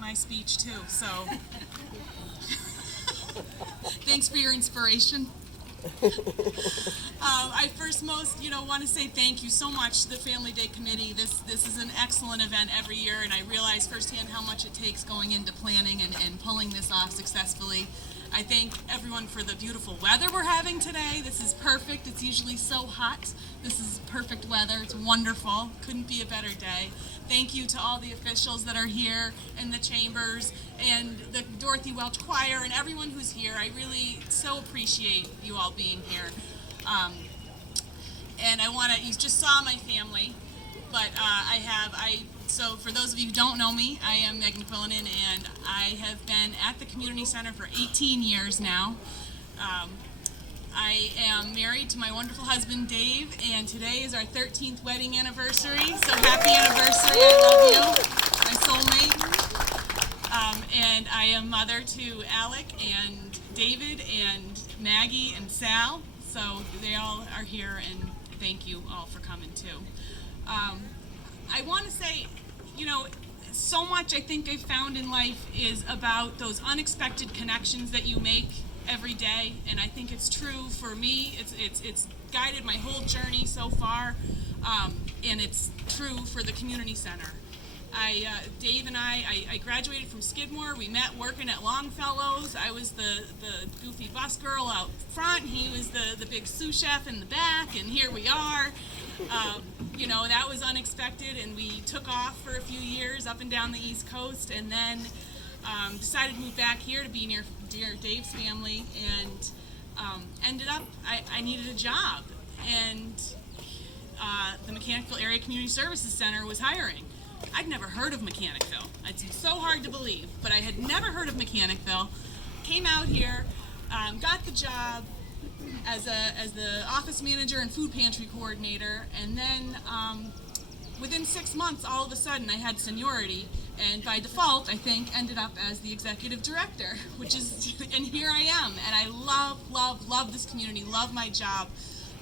my speech too, so thanks for your inspiration. I first want to say thank you so much to the Family Day Committee. This is an excellent event every year, and I realize firsthand how much it takes going into planning and pulling this off successfully. I thank everyone for the beautiful weather we're having today. This is perfect. It's usually so hot. This is perfect weather. It's wonderful. Couldn't be a better day. Thank you to all the officials that are here in the chambers and the Dorothy Welch Choir and everyone who's here. I really so appreciate you all being here. And you just saw my family, but so for those of you who don't know me, I am Megan Quillinan, and I have been at the community center for 18 years now. I am married to my wonderful husband, Dave, and today is our 13th wedding anniversary, so happy anniversary, I love you, my soulmate. And I am mother to Alec and David and Maggie and Sal, so they all are here, and thank you all for coming too. I want to say, so much I think I've found in life is about those unexpected connections that you make every day, and I think it's true for me. It's guided my whole journey so far, and it's true for the community center. Dave and I graduated from Skidmore. We met working at Longfellow's. I was the goofy bus girl out front. He was the big sous chef in the back, and here we are. That was unexpected, and we took off for a few years up and down the East Coast, and then decided to move back here to be near Dave's family, and ended up, I needed a job, and the Mechanicville Area Community Services Center was hiring. I'd never heard of Mechanicville. It's so hard to believe, but I had never heard of Mechanicville. Came out here, got the job as the office manager and food pantry coordinator, and then within 6 months, all of a sudden, I had seniority, and by default, I think, ended up as the executive director, and here I am, and I love this community, love my job.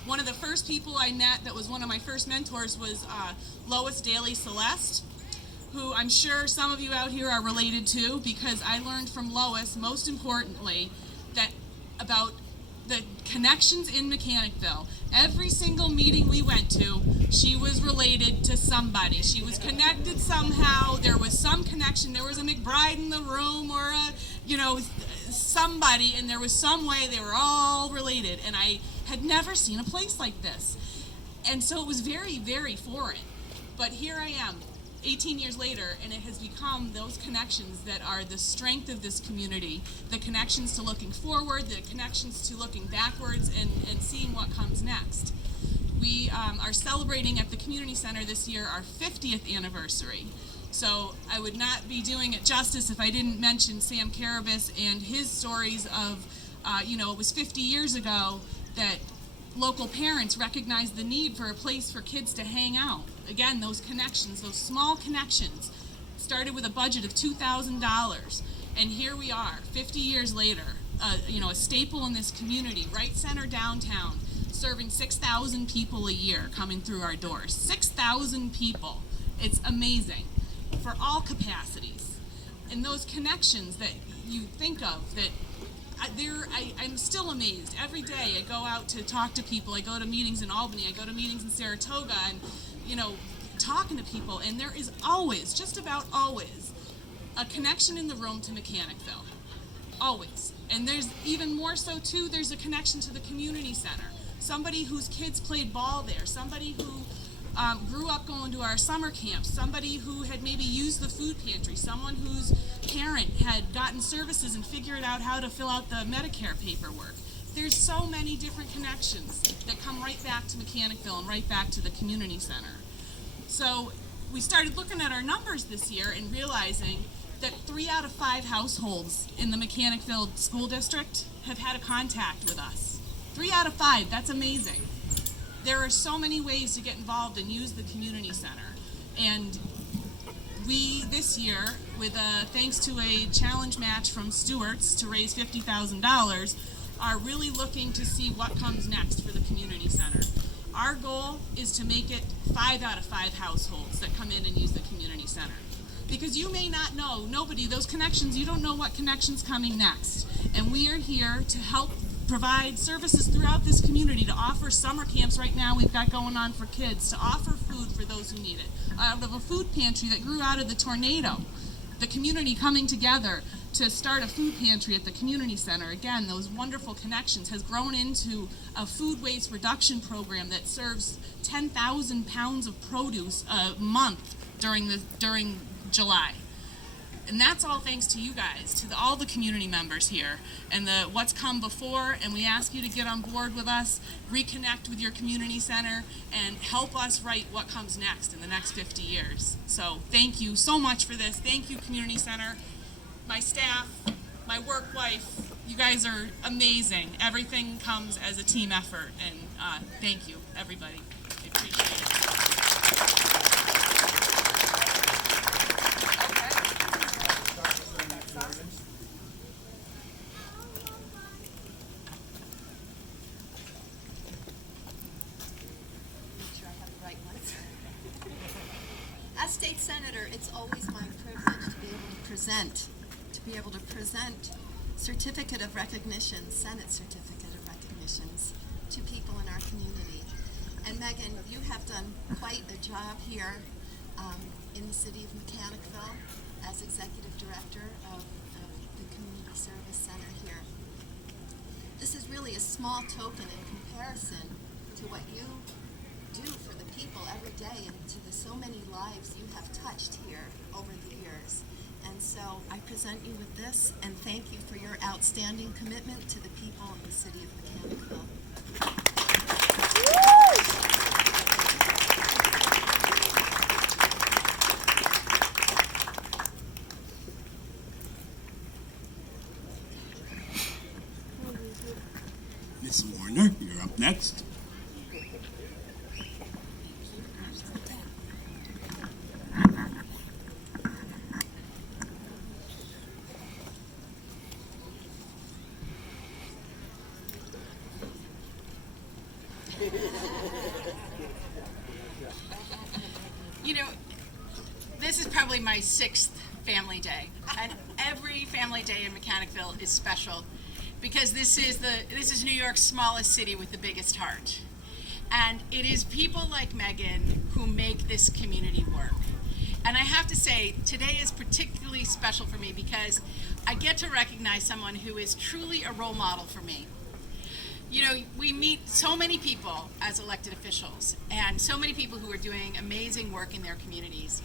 One of the first people I met that was one of my first mentors was Lois Daly Celeste, who I'm sure some of you out here are related to, because I learned from Lois, most importantly, about the connections in Mechanicville. Every single meeting we went to, she was related to somebody. She was connected somehow. There was some connection. There was a McBride in the room, or somebody, and there was some way they were all related. And I had never seen a place like this. And so it was very, very foreign. But here I am, 18 years later, and it has become those connections that are the strength of this community, the connections to looking forward, the connections to looking backwards and seeing what comes next. We are celebrating at the community center this year our 50th anniversary. So I would not be doing it justice if I didn't mention Sam Carabas and his stories of, it was 50 years ago that local parents recognized the need for a place for kids to hang out. Again, those connections, those small connections, started with a budget of $2,000. And here we are, 50 years later, a staple in this community, right center downtown, serving 6,000 people a year coming through our doors. 6,000 people. It's amazing for all capacities. And those connections that you think of, that I'm still amazed. Every day I go out to talk to people. I go to meetings in Albany. I go to meetings in Saratoga, and talking to people. And there is always, just about always, a connection in the room to Mechanicville. Always. And there's even more so too. There's a connection to the community center. Somebody whose kids played ball there. Somebody who grew up going to our summer camps. Somebody who had maybe used the food pantry. Someone whose parent had gotten services and figured out how to fill out the Medicare paperwork. There's so many different connections that come right back to Mechanicville and right back to the community center. So we started looking at our numbers this year and realizing that 3 out of 5 households in the Mechanicville School District have had a contact with us. 3 out of 5, that's amazing. There are so many ways to get involved and use the community center. And we, this year, with thanks to a challenge match from Stewart's to raise $50,000, are really looking to see what comes next for the community center. Our goal is to make it 5 out of 5 households that come in and use the community center. Because you may not know, those connections, you don't know what connection's coming next. And we are here to help provide services throughout this community, to offer summer camps right now we've got going on for kids, to offer food for those who need it. Out of a food pantry that grew out of the tornado, the community coming together to start a food pantry at the community center. Again, those wonderful connections has grown into a food waste reduction program that serves 10,000 pounds of produce a month during July. And that's all thanks to you guys, to all the community members here, and what's come before. And we ask you to get on board with us, reconnect with your community center, and help us write what comes next in the next 50 years. So thank you so much for this. Thank you, community center, my staff, my work wife. You guys are amazing. Everything comes as a team effort, and thank you, everybody. I appreciate it. As state senator, it's always my privilege to be able to present certificate of recognition, Senate certificate of recognitions to people in our community. And Megan, you have done quite a job here in the city of Mechanicville as executive director of the Community Service Center here. This is really a small token in comparison to what you do for the people every day and to the so many lives you have touched here over the years. And so I present you with this and thank you for your outstanding commitment to the people in the city of Mechanicville. Miss Warner, you're up next. You know, this is probably my 6th family day, and every family day in Mechanicville is special because this is New York's smallest city with the biggest heart. And it is people like Megan who make this community work. And I have to say, today is particularly special for me because I get to recognize someone who is truly a role model for me. You know, we meet so many people as elected officials and so many people who are doing amazing work in their communities.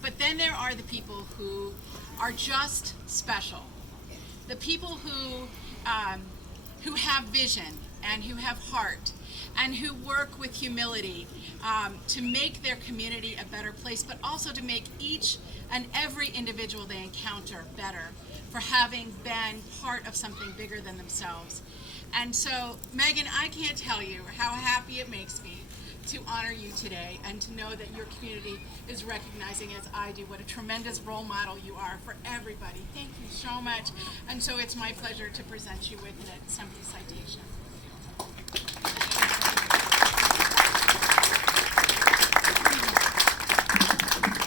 But then there are the people who are just special. The people who have vision and who have heart and who work with humility to make their community a better place, but also to make each and every individual they encounter better for having been part of something bigger than themselves. And so, Megan, I can't tell you how happy it makes me to honor you today and to know that your community is recognizing, as I do, what a tremendous role model you are for everybody. Thank you so much. And so it's my pleasure to present you with some citation.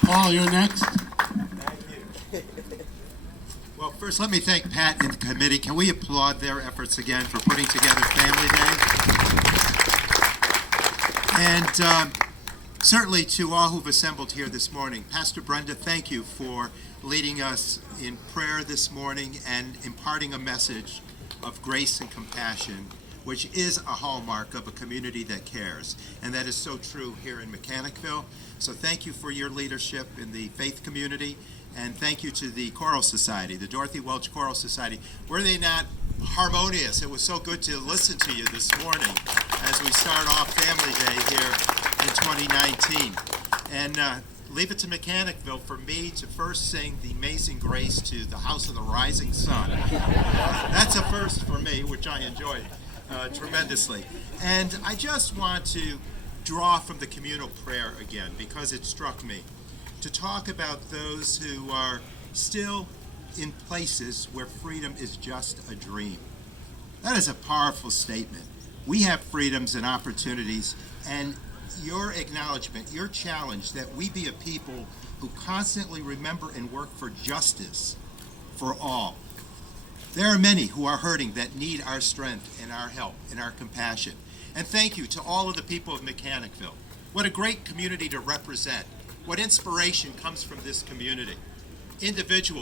Paul, you're next. Thank you. Well, first, let me thank Pat and the committee. Can we applaud their efforts again for putting together Family Day? And certainly to all who've assembled here this morning. Pastor Brenda, thank you for leading us in prayer this morning and imparting a message of grace and compassion, which is a hallmark of a community that cares. And that is so true here in Mechanicville. So thank you for your leadership in the faith community. And thank you to the Choral Society, the Dorothy Welch Choral Society. Were they not harmonious? It was so good to listen to you this morning as we start off Family Day here in 2019. And leave it to Mechanicville for me to first sing the Amazing Grace to the House of the Rising Sun. That's a first for me, which I enjoyed tremendously. And I just want to draw from the communal prayer again because it struck me, to talk about those who are still in places where freedom is just a dream. That is a powerful statement. We have freedoms and opportunities, and your acknowledgement, your challenge that we be a people who constantly remember and work for justice for all. There are many who are hurting that need our strength and our help and our compassion. And thank you to all of the people of Mechanicville. What a great community to represent. What inspiration comes from this community. Individuals